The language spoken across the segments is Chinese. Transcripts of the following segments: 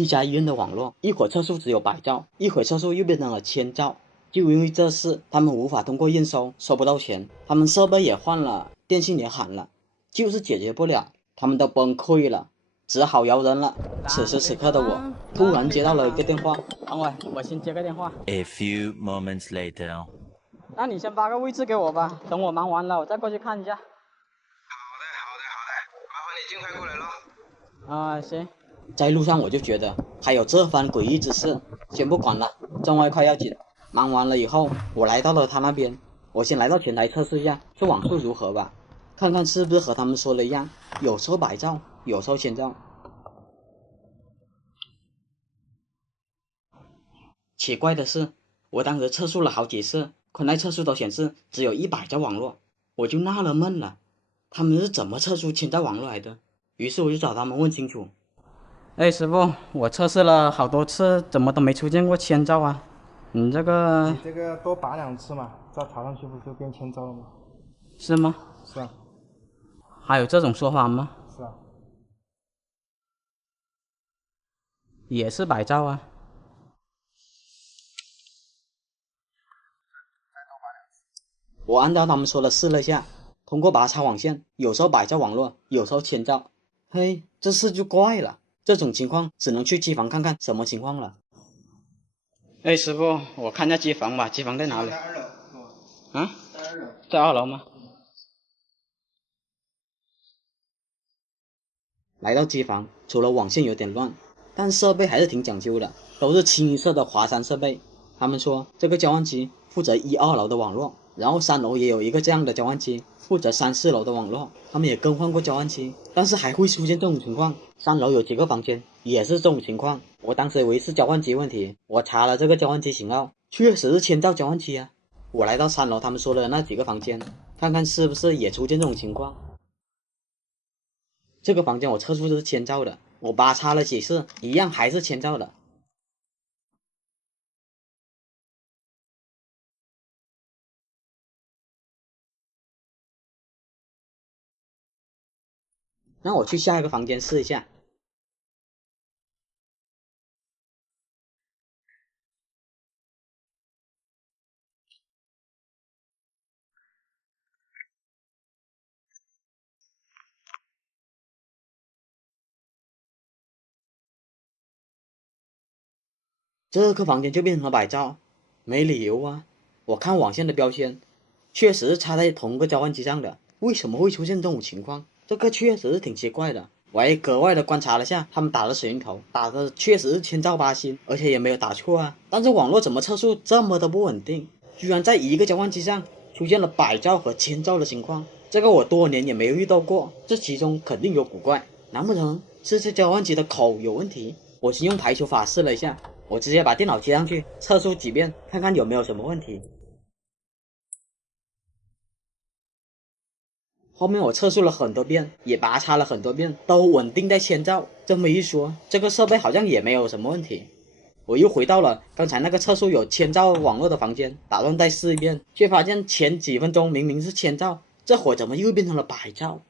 一家医院的网络，一会儿测速只有100兆，一会儿测速又变成了1000兆。就因为这事，他们无法通过验收，收不到钱，他们设备也换了，电信也喊了，就是解决不了，他们都崩溃了，只好摇人了。此时此刻的我，突然接到了一个电话，等会我先接个电话。A few moments later. 那你先扒个位置给我吧，等我忙完了我再过去看一下。好的，麻烦你尽快过来了。啊，行。在路上我就觉得还有这番诡异之事，先不管了，挣外快要紧。忙完了以后，我来到了他那边，我先来到前台测试一下这网速如何吧，看看是不是和他们说的一样，有收100兆，有收1000兆。奇怪的是，我当时测速了好几次，宽带测速都显示只有100兆网络，我就纳了闷了，他们是怎么测出1000兆网络来的？于是我就找他们问清楚。哎，师傅，我测试了好多次，怎么都没出现过1000兆啊？你这个多拔2次嘛，再插上去不就变1000兆了吗？是吗？是啊。还有这种说法吗？是啊。也是100兆啊。我按照他们说的试了一下，通过拔插网线，有时候100兆网络，有时候1000兆。嘿，这事就怪了，这种情况只能去机房看看什么情况了。哎，师傅，我看一下机房吧，机房在哪里？在2楼。啊？在2楼。在2楼吗？来到机房，除了网线有点乱，但设备还是挺讲究的，都是清一色的华山设备。他们说这个交换机负责1、2楼的网络，然后3楼也有一个这样的交换机，负责3、4楼的网络。他们也更换过交换机，但是还会出现这种情况。3楼有几个房间也是这种情况。我当时以为是交换机问题，我查了这个交换机型号，确实是1000兆交换机啊。我来到3楼他们说的那几个房间，看看是不是也出现这种情况。这个房间我测速是1000兆的，我拔插了几次，一样还是1000兆的。那我去下一个房间试一下。这个房间就变成了100兆，没理由啊！我看网线的标签，确实是插在同个交换机上的，为什么会出现这种情况？这个确实是挺奇怪的。我还格外的观察了下他们打的水晶头，打的确实是1000兆8星，而且也没有打错啊。但是网络怎么测速这么的不稳定，居然在一个交换机上出现了100兆和1000兆的情况？这个我多年也没有遇到过，这其中肯定有古怪，难不成是这交换机的口有问题？我先用排除法试了一下，我直接把电脑接上去测速几遍，看看有没有什么问题。后面我测速了很多遍，也拔插了很多遍，都稳定在1000兆。这么一说，这个设备好像也没有什么问题。我又回到了刚才那个测速有1000兆网络的房间，打算再试一遍，却发现前几分钟明明是1000兆，这会儿怎么又变成了100兆？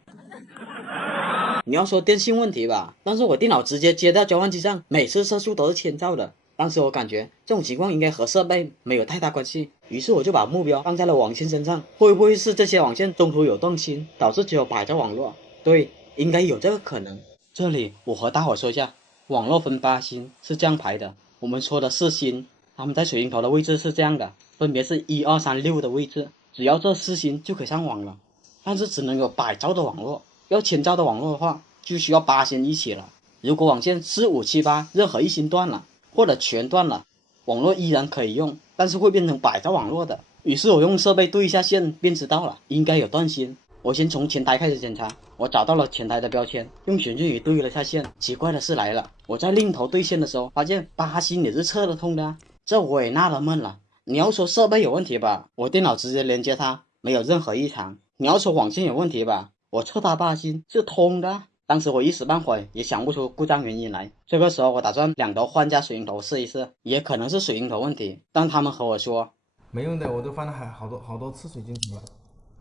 你要说电信问题吧，但是我电脑直接接到交换机上，每次测速都是1000兆的。当时我感觉这种情况应该和设备没有太大关系，于是我就把目标放在了网线身上，会不会是这些网线中途有断芯，导致只有100兆网络？对，应该有这个可能。这里我和大伙说一下，网络分发星是这样排的，我们说的4星，它们在水晶头的位置是这样的，分别是1、2、3、6的位置，只要这4星就可以上网了，但是只能有100兆的网络。要1000兆的网络的话，就需要8星一起了。如果网线4、5、7、8任何一星断了，或者全断了，网络依然可以用，但是会变成100兆网络的。于是我用设备对一下线，便知道了，应该有断芯。我先从前台开始检查，我找到了前台的标签，用旋转仪对了下线。奇怪的事来了，我在另一头对线的时候，发现8星也是测得通的啊，这我也纳了闷了。你要说设备有问题吧，我电脑直接连接它，没有任何异常。你要说网线有问题吧，我测它8星是通的。当时我一时半会也想不出故障原因来，这个时候我打算两头换家水晶头试一试，也可能是水晶头问题，但他们和我说没用的，我都换了好多次水晶头了。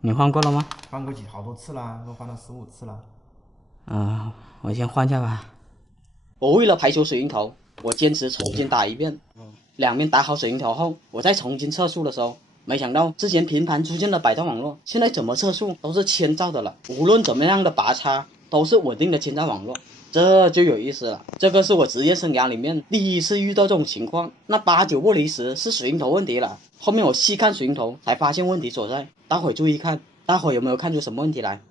你换过了吗？换过好多次啦，都换了15次了。我先换一下吧。我为了排除水银头，我坚持重新打一遍。两边打好水银头后，我再重新测速的时候，没想到之前频繁出现的摆断网络，现在怎么测速都是千兆的了，无论怎么样的拔插都是稳定的千兆网络，这就有意思了。这个是我职业生涯里面第一次遇到这种情况，那8、9不离10是水银头问题了。后面我细看水银头才发现问题所在，待会注意看，待会有没有看出什么问题来？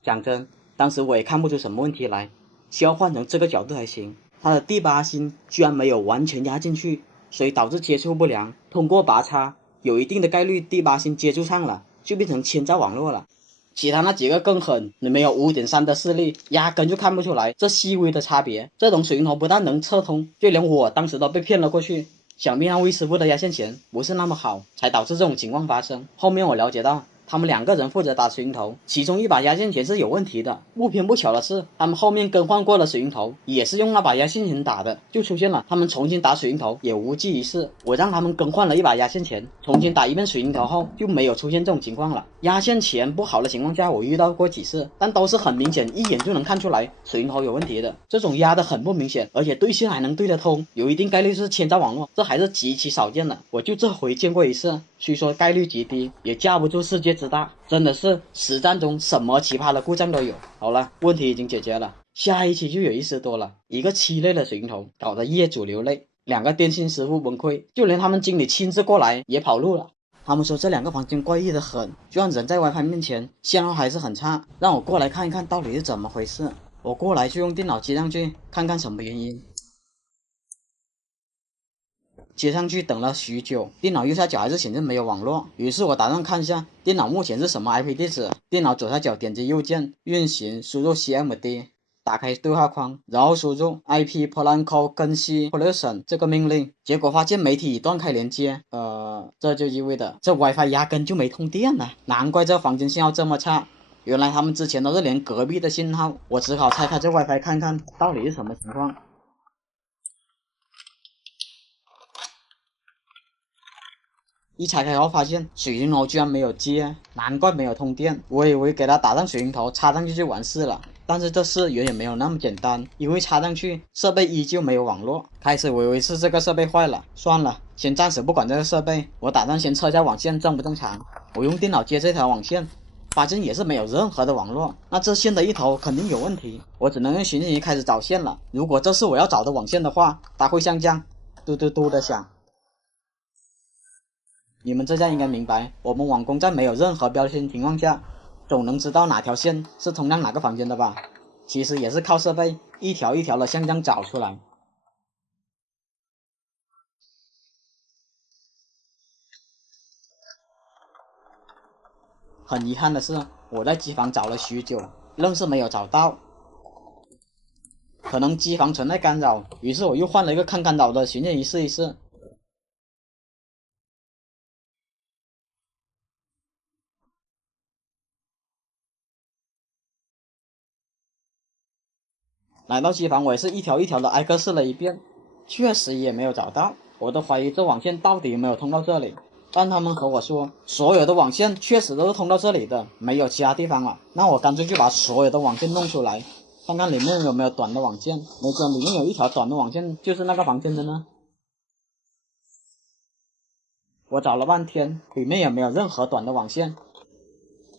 讲真，当时我也看不出什么问题来，需要换成这个角度才行。它的第8芯居然没有完全压进去，所以导致接触不良。通过拔插，有一定的概率第8芯接触上了，就变成千兆网络了。其他那几个更狠，你没有5.3的视力，压根就看不出来这细微的差别。这种水银头不但能测通，就连我当时都被骗了过去。想必那魏师傅的压线钳不是那么好，才导致这种情况发生。后面我了解到，他们2个人负责打水银头，其中一把压线钳是有问题的。不偏不巧的是，他们后面更换过了水银头，也是用那把压线钳打的，就出现了他们重新打水银头也无济于事。我让他们更换了一把压线钳，重新打一遍水银头后，就没有出现这种情况了。压线钳不好的情况下，我遇到过几次，但都是很明显，一眼就能看出来水银头有问题的。这种压的很不明显，而且对线还能对得通，有一定概率是千兆网络，这还是极其少见的。我就这回见过一次，虽说概率极低，也架不住世界之大，真的是实战中什么奇葩的故障都有。好了，问题已经解决了，下一期就有意思多了。一个7类的水银头搞得业主流泪，2个电信师傅崩溃，就连他们经理亲自过来也跑路了。他们说这2个房间怪异的很，就算人在 WiFi 面前，信号还是很差，让我过来看一看到底是怎么回事。我过来就用电脑接上去，看看什么原因。接上去等了许久，电脑右下角还是显示没有网络，于是我打算看一下电脑目前是什么 IP 地址。电脑左下角点击右键运行，输入 cmd， 打开对话框，然后输入 IP Polanco 更新 Pollution 这个命令，结果发现媒体已断开连接，这就意味着这 WiFi 压根就没通电了，难怪这房间信号这么差。原来他们之前都是连隔壁的信号，我只好拆开这 WiFi 看看到底是什么情况。一拆开后发现水银头居然没有接，难怪没有通电。我以为给它打上水银头插上去就完事了，但是这事远远没有那么简单，因为插上去设备依旧没有网络。开始我以为是这个设备坏了，算了，先暂时不管这个设备，我打算先测一下网线正不正常。我用电脑接这条网线，发现也是没有任何的网络，那这线的一头肯定有问题，我只能用寻迹仪开始找线了。如果这是我要找的网线的话，它会像这样嘟嘟嘟的响。你们这下应该明白，我们网工在没有任何标签情况下，总能知道哪条线是通向哪个房间的吧？其实也是靠设备一条一条的像这样找出来。很遗憾的是，我在机房找了许久，愣是没有找到。可能机房存在干扰，于是我又换了一个抗干扰的寻迹仪试一试。来到机房，我也是一条一条的挨个试了一遍，确实也没有找到。我都怀疑这网线到底有没有通到这里，但他们和我说，所有的网线确实都是通到这里的，没有其他地方了。那我干脆就把所有的网线弄出来，看看里面有没有短的网线，没准里面有一条短的网线就是那个房间的呢。我找了半天，里面也没有任何短的网线，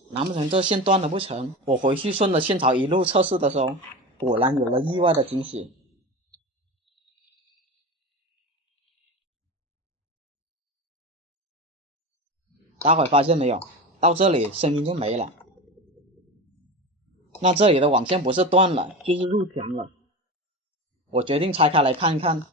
难不成这线断了不成？我回去顺着线槽一路测试的时候，果然有了意外的惊喜。待会发现没有，到这里声音就没了。那这里的网线不是断了，就是入墙了。我决定拆开来看一看。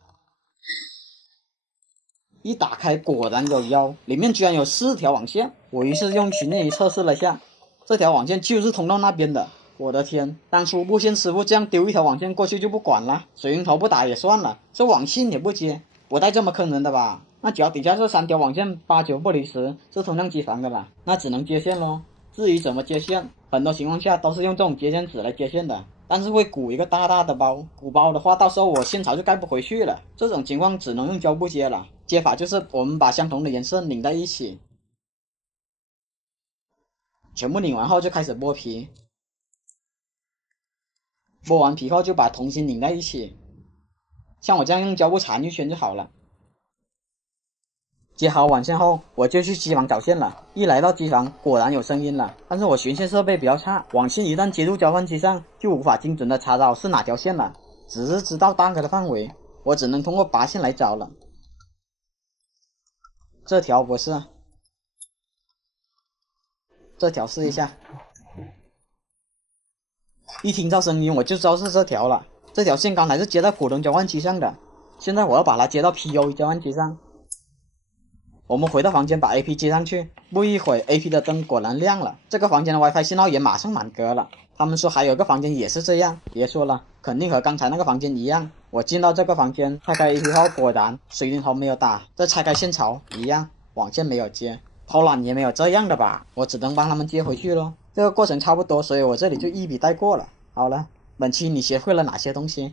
一打开果然有妖，里面居然有4条网线。我于是用寻迹仪测试了下，这条网线就是通到那边的。我的天，当初布线师傅这样丢一条网线过去就不管了，水银头不打也算了，这网线也不接，不带这么坑人的吧？那脚底下这3条网线8、9不离10是通向机房的啦，那只能接线咯。至于怎么接线，很多情况下都是用这种接线纸来接线的，但是会鼓一个大大的包，鼓包的话到时候我线槽就盖不回去了，这种情况只能用胶布接了。接法就是我们把相同的颜色拧在一起，全部拧完后就开始剥皮。摸完皮后就把铜芯拧在一起，像我这样用胶布缠一圈就好了。接好网线后，我就去机房找线了。一来到机房，果然有声音了，但是我寻线设备比较差，网线一旦接入交换机上，就无法精准的查找是哪条线了，只是知道大概的范围，我只能通过拔线来找了。这条不是，这条试一下。一听到声音我就知道是这条了，这条线刚才是接在普通交换机上的，现在我要把它接到 PoE 交换机上。我们回到房间把 AP 接上去，不一会 AP 的灯果然亮了，这个房间的 WiFi 信号也马上满格了。他们说还有个房间也是这样，别说了，肯定和刚才那个房间一样。我进到这个房间，拆开 AP 后，果然水晶头没有打，再拆开线槽一样，网线没有接。偷懒也没有这样的吧，我只能帮他们接回去咯。这个过程差不多，所以我这里就一笔带过了。好了，本期你学会了哪些东西？